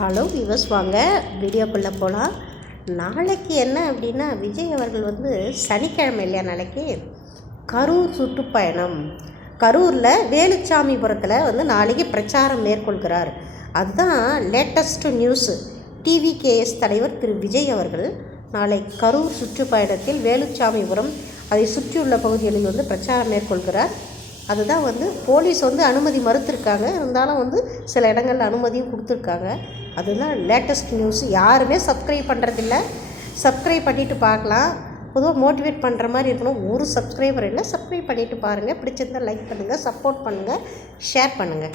Hello viewers, வாங்க வீடியோக்குள்ளே போகலாம். நாளைக்கு என்ன அப்படின்னா, விஜய் அவர்கள் சனிக்கிழமை இல்லையா, நாளைக்கு கரூர் சுற்றுப்பயணம். கரூரில் வேலுச்சாமிபுரத்தில் நாளைக்கு பிரச்சாரம் மேற்கொள்கிறார். அதுதான் லேட்டஸ்ட்டு நியூஸு. டிவிகேஎஸ் தலைவர் திரு விஜய் அவர்கள் நாளை கரூர் சுற்றுப்பயணத்தில் வேலுச்சாமிபுரம் அதை சுற்றியுள்ள பகுதிகளில் பிரச்சாரம் மேற்கொள்கிறார். அதுதான் போலீஸ் அனுமதி மறுத்திருக்காங்க. இருந்தாலும் சில இடங்களில் அனுமதியும் கொடுத்துருக்காங்க. அதுதான் லேட்டஸ்ட் நியூஸ். யாருமே சப்ஸ்கிரைப் பண்ணுறதில்ல. சப்ஸ்கிரைப் பண்ணிவிட்டு பார்க்கலாம். பொதுவாக மோட்டிவேட் பண்ணுற மாதிரி இருக்கணும். ஒரு சப்ஸ்கிரைபர் இல்லை, சப்ஸ்கிரைப் பண்ணிவிட்டு பாருங்கள். பிடிச்சிருந்தால் லைக் பண்ணுங்கள், சப்போர்ட் பண்ணுங்கள், ஷேர் பண்ணுங்கள்.